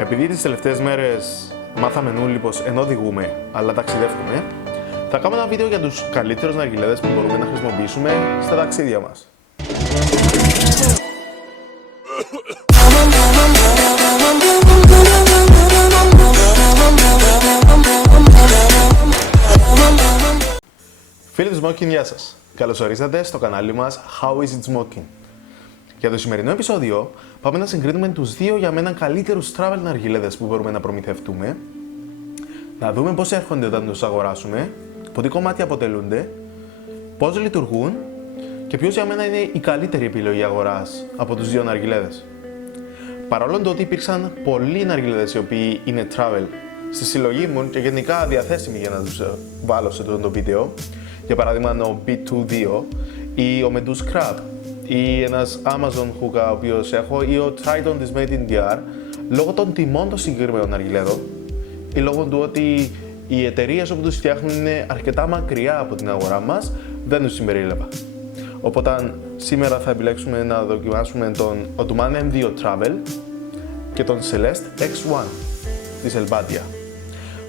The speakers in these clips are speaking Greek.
Επειδή τις τελευταίες μέρες μάθαμε νουλοι πως ενώ οδηγούμε, αλλά ταξιδεύουμε, θα κάνουμε ένα βίντεο για τους καλύτερους ναργιλέδες που μπορούμε να χρησιμοποιήσουμε στα ταξίδια μας. Φίλοι του Smoking, γεια σας! Καλώς ορίσατε στο κανάλι μας How is it smoking? Για το σημερινό επεισόδιο πάμε να συγκρίνουμε τους δύο για μένα καλύτερους travel ναργιλέδες που μπορούμε να προμηθευτούμε, να δούμε πώς έρχονται όταν τους αγοράσουμε, από τι κομμάτια αποτελούνται, πώς λειτουργούν και ποιος για μένα είναι η καλύτερη επιλογή αγοράς από τους δύο ναργιλέδες. Παρόλο το ότι υπήρξαν πολλοί ναργιλέδες οι οποίοι είναι travel στη συλλογή μου και γενικά διαθέσιμοι για να τους βάλω σε αυτό το βίντεο, για παράδειγμα ο B2-2 ή ο Medus Crab ή ένας Amazon Hookah ο οποίος έχω ή ο Triton της Made in DR, λόγω των τιμών των συγκεκριμένων ναργιλέδων ή λόγω του ότι οι εταιρείες όπου τους φτιάχνουν είναι αρκετά μακριά από την αγορά μας, δεν τους συμπεριέλαβα. Οπότε σήμερα θα επιλέξουμε να δοκιμάσουμε τον Ottoman M2 Travel και τον Celeste X1 της Elbadia.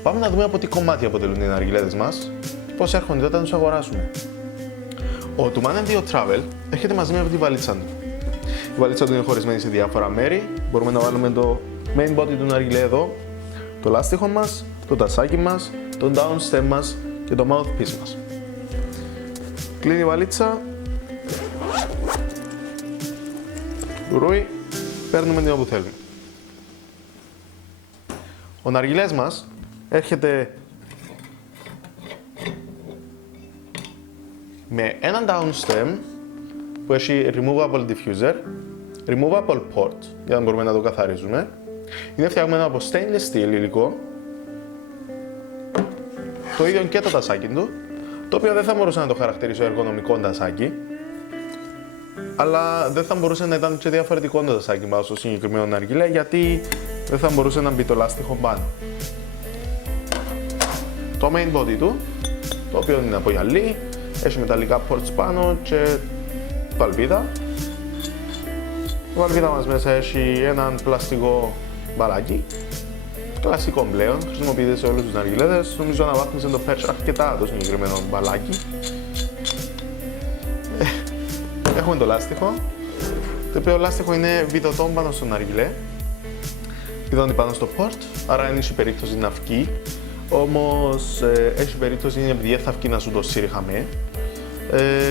Πάμε να δούμε από τι κομμάτια αποτελούν οι ναργιλέδες μας και πώς έρχονται όταν τους αγοράσουμε. Ο Ottoman M2 Travel έρχεται μαζί με τη βαλίτσα του. Η βαλίτσα του είναι χωρισμένη σε διάφορα μέρη. Μπορούμε να βάλουμε το main body του ναργιλέ εδώ, το λάστιχο μας, το τασάκι μας, το downstem μας και το mouthpiece μας. Κλείνει η βαλίτσα, ρούει, παίρνουμε την όπου θέλουμε. Ο ναργιλές μας έρχεται με έναν downstem που έχει removable diffuser, removable port για να μπορούμε να το καθαρίζουμε. Είναι φτιαγμένο από stainless steel υλικό, το ίδιο και το τασάκι του, το οποίο δεν θα μπορούσα να το χαρακτηρίσω εργονομικό τασάκι, αλλά δεν θα μπορούσε να ήταν και διαφορετικό το τασάκι πάνω στο συγκεκριμένο ναργιλέ, γιατί δεν θα μπορούσε να μπει το λάστιχο πάνω. Το main body του, το οποίο είναι από γυαλί, έχει μεταλλικά ports πάνω και βαλβίδα. Η βαλβίδα μας μέσα έχει έναν πλαστικό μπαλάκι, κλασικό πλέον, χρησιμοποιείται σε όλους τους ναργιλέδες. Νομίζω να βάθμισε το perch αρκετά το συγκεκριμένο μπαλάκι. Έχουμε το λάστιχο, το οποίο λάστιχο είναι βιδωτό πάνω στο ναργιλέ. Βιδώνει πάνω στο port, άρα έχει περίπτωση να βγει. Όμως έχει περίπτωση επειδή δεν θα βγει να σου το σύρει χαμέ.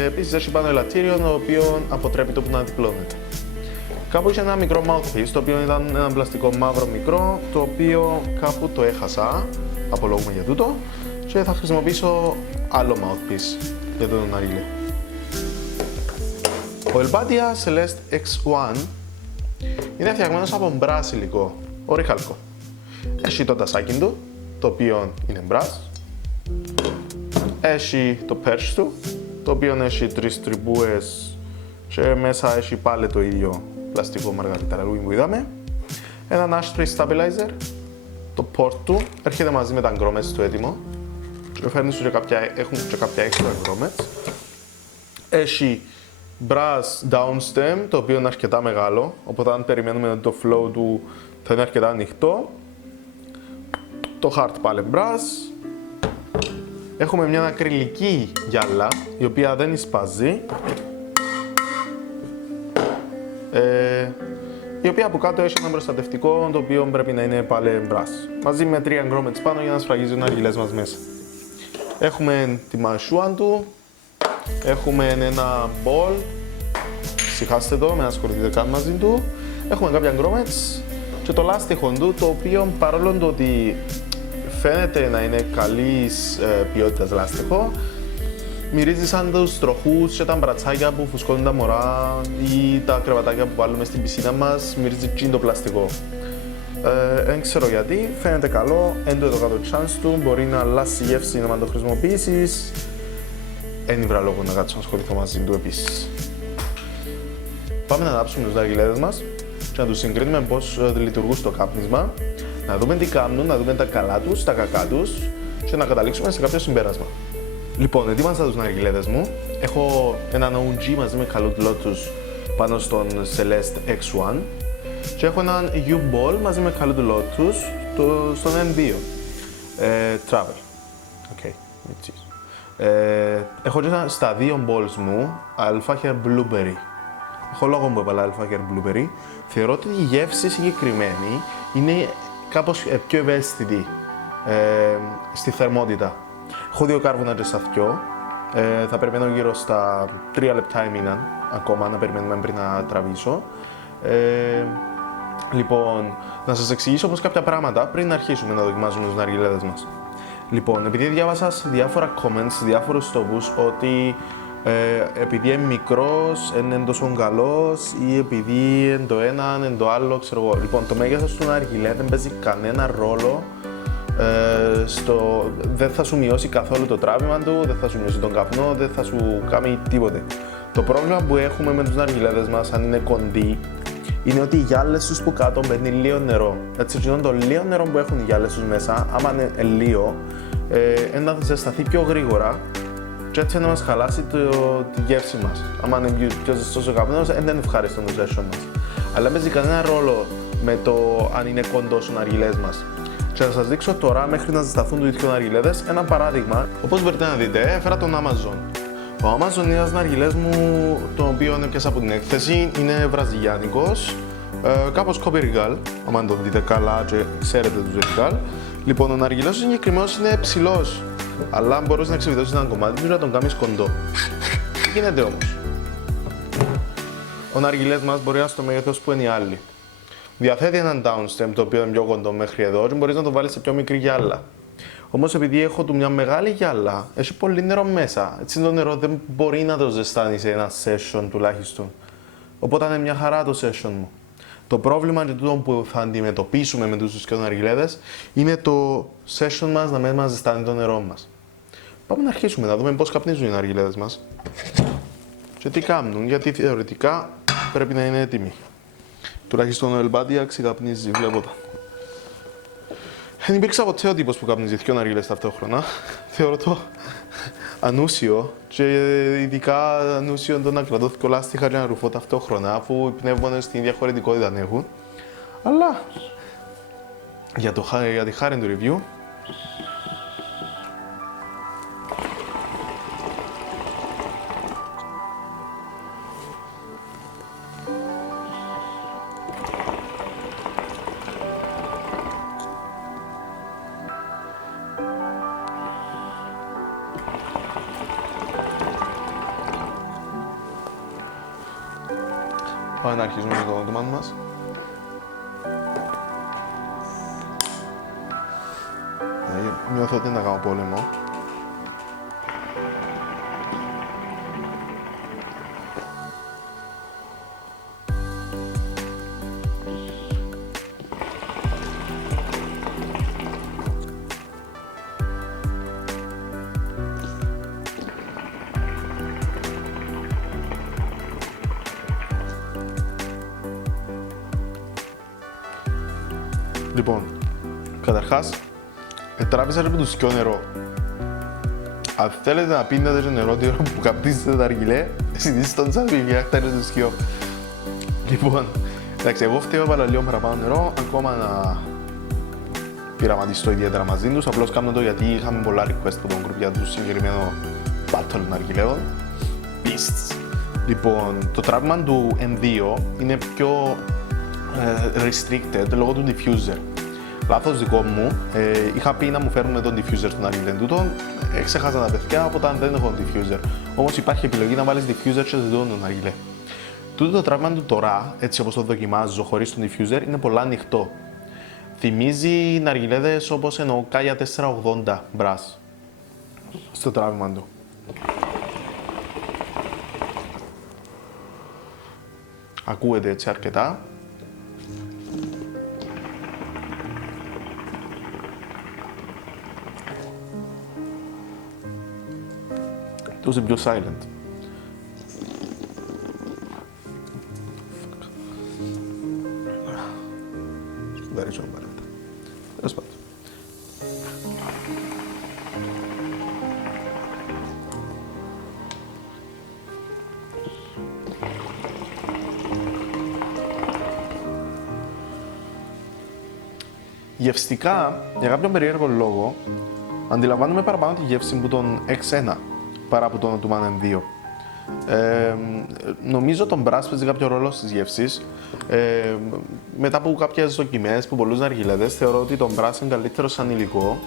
Επίσης έχει πάνω ελαττήριο το οποίο αποτρέπει το που να διπλώνεται. Κάπου είχε ένα μικρό mouthpiece, το οποίο ήταν ένα πλαστικό μαύρο μικρό, το οποίο κάπου το έχασα, απολογούμε για τούτο, και θα χρησιμοποιήσω άλλο mouthpiece για τον ναργιλέ. Ο Elbadia Celeste X1 είναι φτιαγμένος από μπρας υλικό, ορυχαλκό. Έχει το τασάκι του, το οποίο είναι μπρας. Έχει το perch του, το οποίο έχει 3 τριμπούες και μέσα έχει πάλι το ίδιο πλαστικό μαργαριταραλούι που είδαμε. Έναν ashtray stabilizer, το port του έρχεται μαζί με τα grommets του έτοιμο και φέρνει σου έχουν και κάποια έξτρα grommets. Έχει brass downstem, το οποίο είναι αρκετά μεγάλο, οπότε αν περιμένουμε ότι το flow του θα είναι αρκετά ανοιχτό. Το hard πάλι brass. Έχουμε μια ακριλική γυάλα, η οποία δεν εισπάζει, η οποία από κάτω έχει ένα προστατευτικό, το οποίο πρέπει να είναι πάλι brass, μαζί με 3 grommets πάνω για να σφραγίζει ο ναργιλές μας μέσα. Έχουμε τη μασούα του, έχουμε ένα ball, ψυχάστε το, μην ασχοληθείτε καν μαζί του, έχουμε κάποια grommets και το λάστιχο του, το οποίο παρόλο το ότι φαίνεται να είναι καλής ποιότητας λάστιχο, μυρίζει σαν τους τροχούς και τα μπρατσάκια που φουσκώνουν τα μωρά ή τα κρεβατάκια που βάλουμε στην πισίνα μας, μυρίζει τσιν το πλαστικό. Δεν ξέρω γιατί, φαίνεται καλό, εν το εδώ κάτω chance του, μπορεί να αλλάξει η γεύση να το χρησιμοποιήσεις. Εν ήβρα λόγο να κάτσω να ασχοληθώ μαζί του επίσης. Πάμε να ανάψουμε τους ναργιλέδες μας και να τους συγκρίνουμε πώς λειτουργούν στο κάπνισμα, να δούμε τι κάνουν, να δούμε τα καλά τους, τα κακά τους και να καταλήξουμε σε κάποιο συμπέρασμα. Λοιπόν, ετοίμασα τους ναργιλέδες μου. Έχω έναν OG μαζί με καλούτλό τους πάνω στον Celeste X1. Και έχω έναν U-Ball μαζί με καλού του Lotus στον M2. Travel. Okay, έχω και στα δύο balls μου Alpha Blueberry. Έχω λόγο που έβαλα Alpha Blueberry. Θεωρώ ότι η γεύση συγκεκριμένη είναι κάπως πιο ευαίσθητη στη θερμότητα. Έχω 2 κάρβουνα και στα δυο. Θα περιμένω γύρω στα 3 λεπτά έμειναν ακόμα να περιμένουμε πριν να τραβήσω. Λοιπόν, να σας εξηγήσω όμως κάποια πράγματα πριν αρχίσουμε να δοκιμάζουμε τους ναργιλέδες μας. Λοιπόν, επειδή διάβασα σε διάφορα comments, σε διάφορους τόπους ότι επειδή είναι μικρός, είναι τόσο καλός ή επειδή είναι το ένα, είναι το άλλο, ξέρω εγώ. Λοιπόν, το μέγεθος του ναργιλέ δεν παίζει κανένα ρόλο δεν θα σου μειώσει καθόλου το τράβημα του, δεν θα σου μειώσει τον καπνό, δεν θα σου κάνει τίποτε. Το πρόβλημα που έχουμε με τους ναργιλέδες μας, αν είναι κοντοί, είναι ότι οι γυάλες τους που κάτω μπαίνει λίγο νερό. Έτσι, το λίγο νερό που έχουν οι γυάλες τους μέσα, άμα είναι λίγο, να ζεσταθεί πιο γρήγορα και έτσι να μας χαλάσει τη γεύση μας. Άμα είναι πιο ζεστός ο καπνός, δεν είναι ευχάριστο το session μας. Αλλά παίζει κανένα ρόλο με το αν είναι κοντός ο ναργιλές μας. Και θα σας δείξω τώρα, μέχρι να ζεσταθούν του ίδιου ναργιλέδες, ένα παράδειγμα. Όπως μπορείτε να δείτε, έφερα τον Amazon. Ο Amazon είναι ένας ναργιλές μου, το οποίο είναι πιάσα από την έκθεση, είναι βραζιλιάνικος, κάπως Copy Regal, άμα το δείτε καλά και ξέρετε τους Regal. Λοιπόν, ο ναργιλές ο συγκεκριμένος είναι ψηλός, αλλά αν μπορείς να ξεβιδώσεις ένα κομμάτι του να τον κάνεις κοντό. Τι γίνεται όμως? Ο ναργιλές μας μπορεί να είναι στο μέγεθος που είναι οι άλλοι. Διαθέτει έναν downstem το οποίο είναι πιο κοντό μέχρι εδώ και μπορείς να το βάλεις σε πιο μικρή γυάλα. Όμως επειδή έχω του μια μεγάλη γυάλα, έχει πολύ νερό μέσα. Έτσι το νερό δεν μπορεί να το ζεστάνει σε ένα session τουλάχιστον. Οπότε είναι μια χαρά το session μου. Το πρόβλημα και τούτο που θα αντιμετωπίσουμε με τους ναργιλέδες είναι το session μας να μην μας ζεστάνει το νερό μας. Πάμε να αρχίσουμε να δούμε πώς καπνίζουν οι ναργιλέδες μας και τι κάνουν, γιατί θεωρητικά πρέπει να είναι έτοιμοι. Τουλάχιστον ο Elbadia ξεκαπνίζει, βλέπω τα. Δεν υπήρξα ποτέ ο τύπος που καπνίζει δύο ναργιλές ταυτόχρονα. Θεωρώ το ανούσιο και ειδικά ανούσιο το να κρατώ δύο λάστιχα και να ρουφώ ταυτόχρονα, αφού οι πνεύμονες την ίδια χωρητικότητα έχουν. Αλλά για τη χάρη του review, πάμε να αρχίσουμε με το ντομάτι μας. Νιώθω ότι να κάνω πόλεμο. Λοιπόν, καταρχάς, τράβησα και με το σκιό νερό. Αν θέλετε να πίνετε το νερό την ώρα που καπνίζετε τα αργυλέ, συνήθως τον τσάβι για να χτάρετε το σκιό. Λοιπόν, εντάξει, εγώ φταίω έβαλα λίγο παραπάνω νερό, ακόμα να πειραματιστώ ιδιαίτερα μαζί τους. Απλώς κάνω το γιατί είχαμε πολλά request από τον group για το συγκεκριμένο battle αργυλαίων. Beasts. Λοιπόν, το τράβημα του M2 είναι πιο restricted λόγω του diffuser. Λάθος δικό μου, είχα πει να μου φέρουν τον diffuser στον αργυλέν τούτον, ξέχασα τα παιδιά, οπότε δεν έχω diffuser. Όμως υπάρχει επιλογή να βάλεις diffuser και δεν τον αργυλέ. Τούτο το τράβημα του τώρα, έτσι όπως το δοκιμάζω χωρίς τον diffuser, είναι πολλά ανοιχτό. Θυμίζει ναργιλέδες όπως είναι ο Kaya 480 Brass στο τράβημα του. Ακούγεται έτσι αρκετά. Τόσο πιο silent. Σκουνταρίζω να πάρετε. Τέλος πάντων. Γευστικά, για κάποιον περίεργο λόγο, αντιλαμβάνομαι παραπάνω τη γεύση που τον X1 παρά από τον Ottoman N2. Νομίζω τον Brass παίζει κάποιο ρόλο στις γεύσεις. Μετά από κάποιες δοκιμές που πολλούς ναργιλέδες, θεωρώ ότι τον Brass είναι καλύτερο σαν υλικό.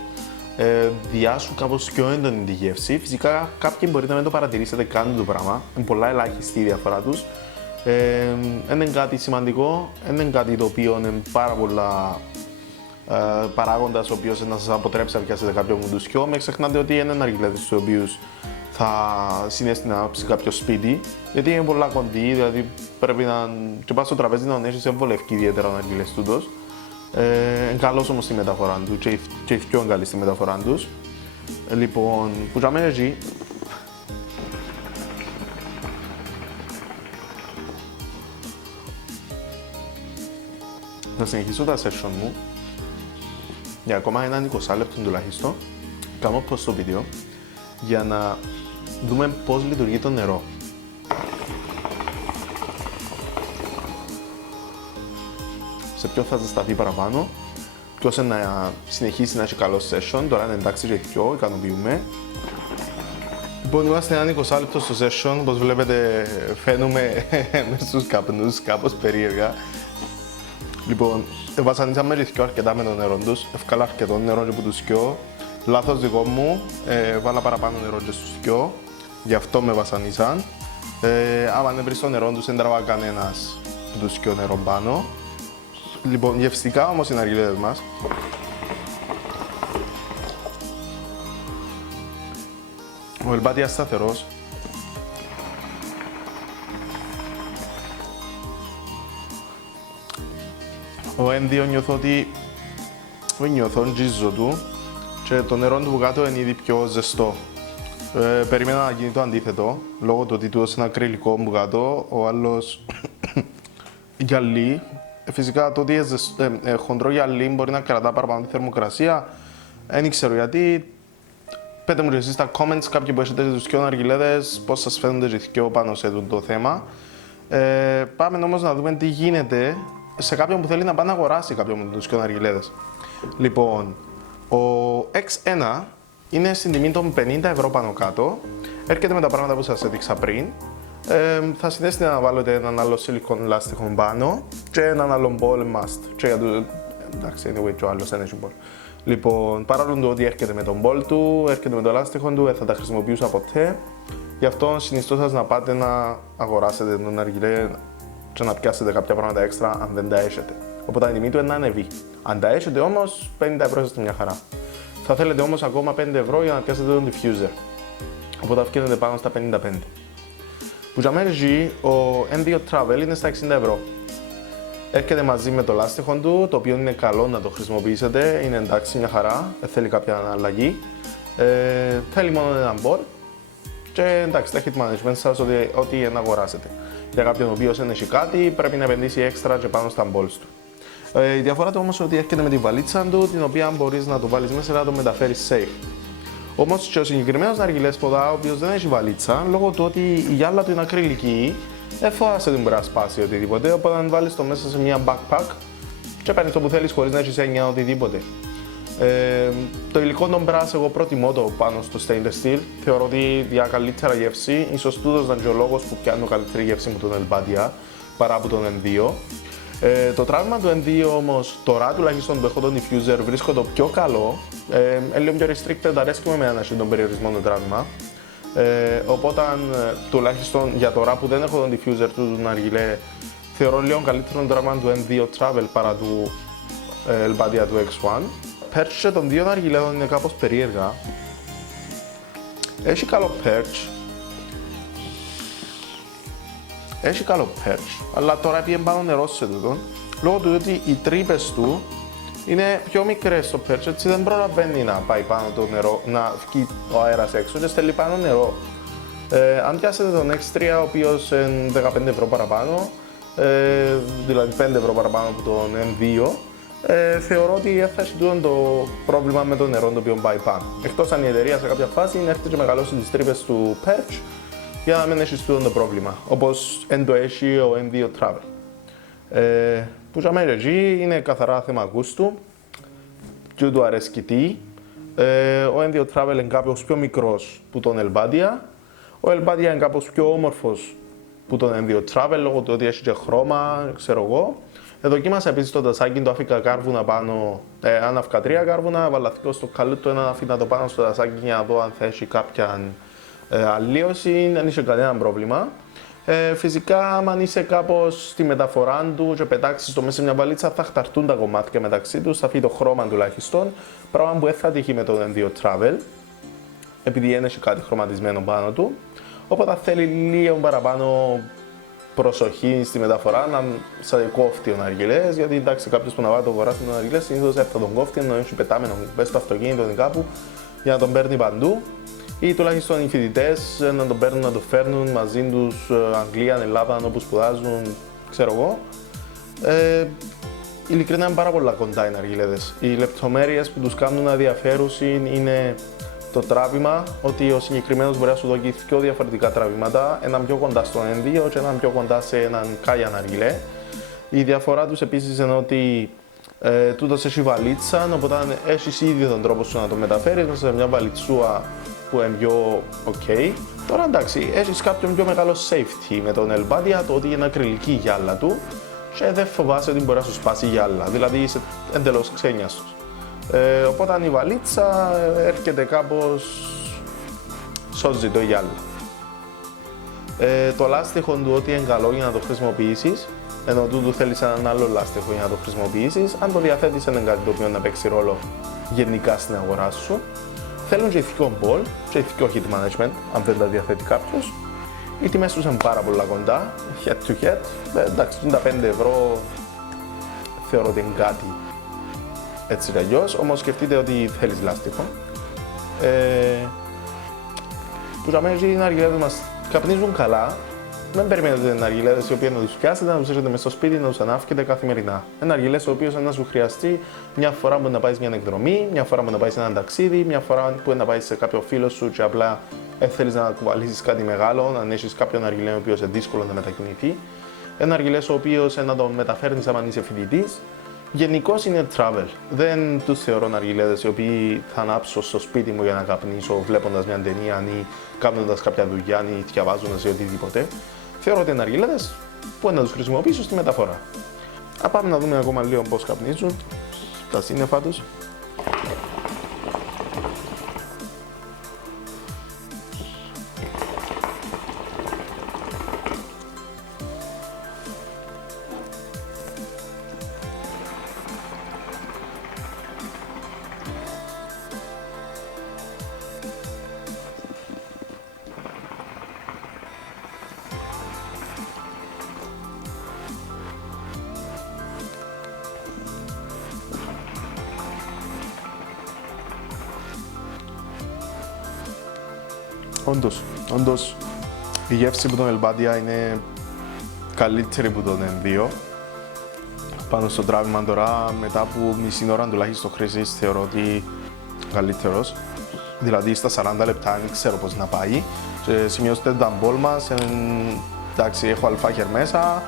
Διάσου κάπως πιο έντονη τη γεύση. Φυσικά κάποιοι μπορείτε να μην το παρατηρήσετε καν το πράγμα. Είναι πολλά ελάχιστη η διαφορά τους. Είναι κάτι σημαντικό, είναι κάτι το οποίο είναι πάρα πολλά παράγοντας ο οποίος να σας αποτρέψει να πιάσετε κάποιο μουντουσιό. Μην ξεχνάτε ότι είναι ναργιλέδες στους οποίους θα συνέστη να άψει κάποιο σπίτι, γιατί είναι πολλά κοντή, δηλαδή πρέπει να και πας στο τραπέζι να έχεις εμβολευκή ιδιαίτερα ο ναργιλές τούτος. Είναι καλός όμως στη μεταφορά του και η πιο καλή στη μεταφορά τους. Λοιπόν, που τζάμε εκεί, θα συνεχίσω τα session μου για ακόμα έναν 20 λεπτό τουλάχιστον. Κάνω pause στο βίντεο για να δούμε πώς λειτουργεί το νερό. Σε ποιο θα ζεσταθεί παραπάνω, ποιος να συνεχίσει να έχει καλό session. Τώρα είναι εντάξει και πιο ικανοποιούμε. Λοιπόν, είμαστε έναν 20 λεπτό στο session, όπως βλέπετε φαίνομαι μες στους καπνούς κάπως περίεργα. Λοιπόν, βασανίσαμε και αρκετά με το νερό τους, ευκάλα αρκετό νερό και που τους σκιώ. Λάθος δικό μου, βάλα παραπάνω νερό και στους σκιώ, γι' αυτό με βασανίσαν. Άμα δεν βρεις το νερό τους, δεν τραβά κανένας που τους σκιώ νερό πάνω. Λοιπόν, γευστικά όμως οι ναργιλέδες μας. Ο Ελμπάντιας σταθερός. Ο N2 νιώθω ότι νιώθω γκίζο του και το νερό του που κάτω είναι ήδη πιο ζεστό. Περίμενα να γίνει το αντίθετο, λόγω του ότι του έδωσε ένα ακριλικό που κάτω, ο άλλος γυαλί. Φυσικά το ότι χοντρό γυαλί μπορεί να κρατά παραπάνω τη θερμοκρασία, δεν ξέρω γιατί. Πείτε μου και εσείς στα comments κάποιοι που έχετε τους δυο ναργιλέδες, πώς σας φαίνονται και δυο πάνω σε το θέμα. Πάμε όμως να δούμε τι γίνεται σε κάποιον που θέλει να πάει να αγοράσει κάποιον με τους δυο ναργιλέδες. Λοιπόν, ο X1 είναι στην τιμή των 50 ευρώ πάνω κάτω. Έρχεται με τα πράγματα που σας έδειξα πριν. Θα συνέστηνα να βάλετε έναν άλλο silicone λάστιχο πάνω και έναν άλλο ball must. Και για το... εντάξει, anyway, και ο άλλος δεν έχει ball. Λοιπόν, παρόλο το ότι έρχεται με τον ball του, έρχεται με το λάστιχο του, θα τα χρησιμοποιούσα ποτέ. Γι' αυτό συνιστώ σας να πάτε να αγοράσετε τον ναργιλέ και να πιάσετε κάποια πράγματα έξτρα αν δεν τα έχετε. Οπότε η τιμή του είναι να ανεβεί. Αν τα έχετε όμως, 50 ευρώ είστε μια χαρά. Θα θέλετε όμως ακόμα 5 ευρώ για να πιάσετε τον diffuser. Οπότε φτιάχνετε πάνω στα 55. Που για μένα ο N2 Travel είναι στα 60 ευρώ. Έρχεται μαζί με το λάστιχο του, το οποίο είναι καλό να το χρησιμοποιήσετε, είναι εντάξει μια χαρά, θέλει κάποια αλλαγή. Θέλει μόνο έναν ball και εντάξει, τα hit management σας ό,τι να αγοράσετε. Για κάποιον ο οποίος δεν έχει κάτι, πρέπει να επενδύσει έξτρα και πάνω στα balls του. Η διαφορά του όμως είναι ότι έρχεται με τη βαλίτσα του, την οποία μπορείς να το βάλεις μέσα να το μεταφέρεις safe. Όμως και ο συγκεκριμένος ναργιλές ποδά, ο οποίος δεν έχει βαλίτσα, λόγω του ότι η γυάλα του είναι ακριλική, δεν φοβάσαι την μπορεί να σπάσει οτιδήποτε, οπότε αν βάλεις το μέσα σε μια backpack και παίρνεις το που θέλεις χωρίς να έχεις έννοια οτιδήποτε. Το υλικό των Brass εγώ προτιμώ το πάνω στο stainless steel, θεωρώ ότι για καλύτερα γεύση, ίσως τούτος ήταν και ο λόγος που πιάνω καλύτερη γεύση με τον Elbadia παρά από τον N2. Το τράβημα του N2 όμως, τώρα τουλάχιστον που έχω τον diffuser, βρίσκω το πιο καλό. Λίγο πιο restricted, αρέσει με εμένα τον περιορισμό του τράβημα. Οπότε τουλάχιστον για τώρα που δεν έχω τον diffuser του ναργιλέ, θεωρώ λίγο καλύτερο το τράβημα του N2 Travel παρά του Elbadia του X1. Perch των δύο ναργιλέων είναι κάπως περίεργα. Έχει καλό perch. Έχει καλό perch, αλλά τώρα πήγε πάνω νερό σε τούτον, λόγω του ότι οι τρύπες του είναι πιο μικρές στο perch, έτσι δεν προλαβαίνει να πάει πάνω το νερό, να βγει ο αέρας έξω και στέλνει πάνω νερό. Αν πιάσετε τον X3, ο οποίος είναι 15 ευρώ παραπάνω, δηλαδή 5 ευρώ παραπάνω από τον M2, θεωρώ ότι θα έχει το πρόβλημα με το νερό το οποίο πάει πάνω. Εκτός αν η εταιρεία σε κάποια φάση έρχεται και μεγαλώσει τις τρύπες του perch, για να μην έχεις το πρόβλημα, όπως εν το έχει ο N2 Travel. Που για μένα εκεί είναι καθαρά θέμα γούστου. ποιου του αρέσκει τι. Ο Endio Travel είναι κάπως πιο μικρός που τον Elbadia. Ο Elbadia είναι κάπως πιο όμορφος που τον Endio Travel, λόγω του ότι έχει και χρώμα, ξέρω εγώ. Δοκίμασα επίσης το τασάκι, το άφηκα κάρβουνα πάνω, αν άφηκα 3 κάρβουνα, βαλαθήκω στο καλούτο ένα άφηνα το πάνω στο τασάκι για να δω αν θα έχει κάποια αλλίωση, δεν είχε κανένα πρόβλημα. Φυσικά, αν είσαι κάπως στη μεταφορά του και πετάξεις το μέσα σε μια βαλίτσα, θα χταρτούν τα κομμάτια μεταξύ τους, θα φύγει το χρώμα τουλάχιστον, πράγμα που δεν θα τύχει με τον Endio Travel, επειδή δεν έχει κάτι χρωματισμένο πάνω του. Οπότε θέλει λίγο παραπάνω προσοχή στη μεταφορά, να σε κόφτει ο ναργιλές, γιατί εντάξει, κάποιος που να πάει το αγοράσει τον ναργιλές συνήθως θα τον κόφτει, να έχει πετάμενο μέσα στο αυτοκίνητο ή κάπου για να τον παίρνει παντού. Ή τουλάχιστον οι φοιτητές να τον παίρνουν, να το φέρνουν μαζί τους Αγγλία, Ελλάδα, όπου σπουδάζουν, ξέρω εγώ. Ειλικρινά είναι πάρα πολλά κοντά οι ναργιλέδες. Οι λεπτομέρειες που τους κάνουν αδιαφέρουσι είναι το τράβημα, ότι ο συγκεκριμένος μπορεί να σου δώσει δύο διαφορετικά τραβήματα, έναν πιο κοντά στον Endio και έναν πιο κοντά σε έναν Kaya ναργιλέ. Η διαφορά τους επίσης είναι ότι τούτος έχει βαλίτσα, οπότε έχεις ήδη τον τρόπο σου να το μεταφέρεις μέσα σε μια βαλιτσούα που είναι πιο ok. Τώρα εντάξει, έχεις κάποιον πιο μεγάλο safety με τον Elbadia, το ότι είναι ακριλική η γυάλα του και δεν φοβάσαι ότι μπορεί να σου σπάσει η γυάλα, δηλαδή είσαι εντελώς ξένιαστος. Οπότε η βαλίτσα έρχεται κάπως, σώζει το γυάλα. Το λάστιχο του ότι είναι καλό για να το χρησιμοποιήσεις, ενώ τούτου θέλεις έναν άλλο λάστιχο για να το χρησιμοποιήσεις, αν το διαθέτεις είναι κάτι το οποίο να παίξει ρόλο γενικά στην αγορά σου. Θέλουν και ηθικό ball και ηθικό hit management, αν δεν τα διαθέτει κάποιος. Οι τιμές τους είναι πάρα πολλά κοντά, head to head. Εντάξει, τα 5 ευρώ θεωρώ ότι είναι κάτι έτσι κι αλλιώς, όμως σκεφτείτε ότι θέλεις λάστιχο. Που για μένα οι ναργιλέδες μας καπνίζουν καλά. Δεν περιμένετε ναργιλέδες οι οποίοι να τους πιάσετε, να τους έχετε μες στο σπίτι, να τους ανάφκετε καθημερινά. Ναργιλές ο οποίος να σου χρειαστεί μια φορά που να πάει μια εκδρομή, μια φορά που να πάει σε ένα ταξίδι, μια φορά που να πάει σε κάποιο φίλο σου και απλά θέλεις να κουβαλήσεις κάτι μεγάλο, να έχεις κάποιον ναργιλέ ο οποίος είναι δύσκολο να μετακινηθεί. Ναργιλές ο οποίος να τον μεταφέρνεις αν είσαι φοιτητής. Γενικώς είναι travel. Δεν τους θεωρώ ναργιλέδες οι οποίοι θα ανάψω στο σπίτι μου για να καπνίσω βλέποντας μια ταινία ή κάνοντας κάποια δουλειά ή διαβάζοντας ή οτιδήποτε. Θεωρώ ότι είναι ναργιλέδες που να τους χρησιμοποιήσω στη μεταφορά. Πάμε να δούμε ακόμα λίγο πώς καπνίζουν τα σύννεφα τους. Όντως, η γεύση που τον Elbadia είναι καλύτερη που τον Endio. Πάνω στο τράβημα τώρα, μετά από μισή ώρα τουλάχιστον χρήσης, θεωρώ ότι καλύτερος. Δηλαδή στα 40 λεπτά δεν ξέρω πώς να πάει. Και σημειώστε τα μπολ μας, εντάξει, έχω αλφάχερ μέσα,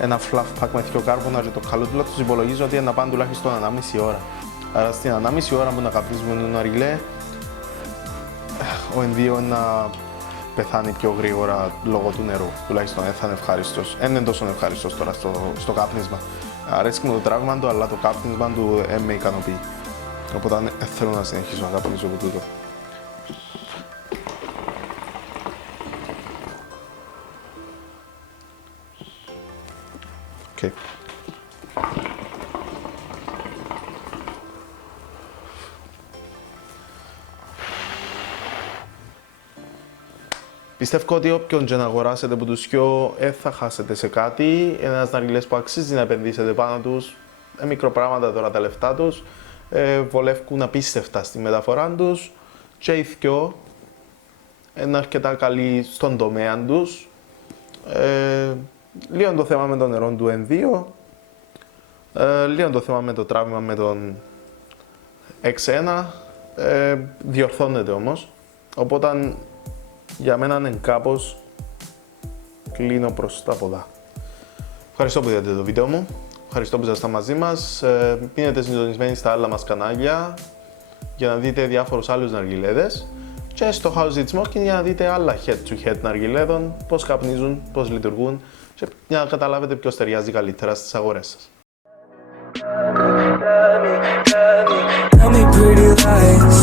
ένα fluff pack με 2 κάρβουνα και το καλούτουλα τους υπολογίζω ότι να πάνε τουλάχιστον 1,5 ώρα. Άρα στην 1,5 ώρα που να καπνίζουμε ένα ναργιλέ, ο Endio να πεθάνει πιο γρήγορα λόγω του νερού. Τουλάχιστον δεν θα είναι ευχάριστος. Δεν είναι τόσο ευχάριστος τώρα στο κάπνισμα. Αρέσει μου το τράβημα του, αλλά το κάπνισμα του με ικανοποιεί. Οπότε θέλω να συνεχίσω να καπνίζω από τούτο. Okay. Πιστεύω ότι όποιον και να αγοράσετε από τους δυο θα χάσετε σε κάτι. Είναι ένας ναργιλές που αξίζει να επενδύσετε πάνω τους. Μικροπράγματα τώρα τα λεφτά τους. Βολεύκουν απίστευτα στη μεταφορά τους. Και οι δυο είναι αρκετά καλοί στον τομέα τους. Λίγο το θέμα με το νερό του Endio. Λίγο το θέμα με το τράβημα με τον X1. Διορθώνεται όμως. Οπότε για μένα είναι κάπως κλείνω προς τα ποδά. Ευχαριστώ που είδατε το βίντεο μου. Ευχαριστώ που ήσασταν μαζί μας. Μείνετε συντονισμένοι στα άλλα μας κανάλια για να δείτε διάφορους άλλους ναργιλέδες και στο How's It Smoking για να δείτε άλλα head-to-head ναργιλέδων, πώς καπνίζουν, πώς λειτουργούν και για να καταλάβετε ποιος ταιριάζει καλύτερα στις αγορές σας. Tell me pretty lies.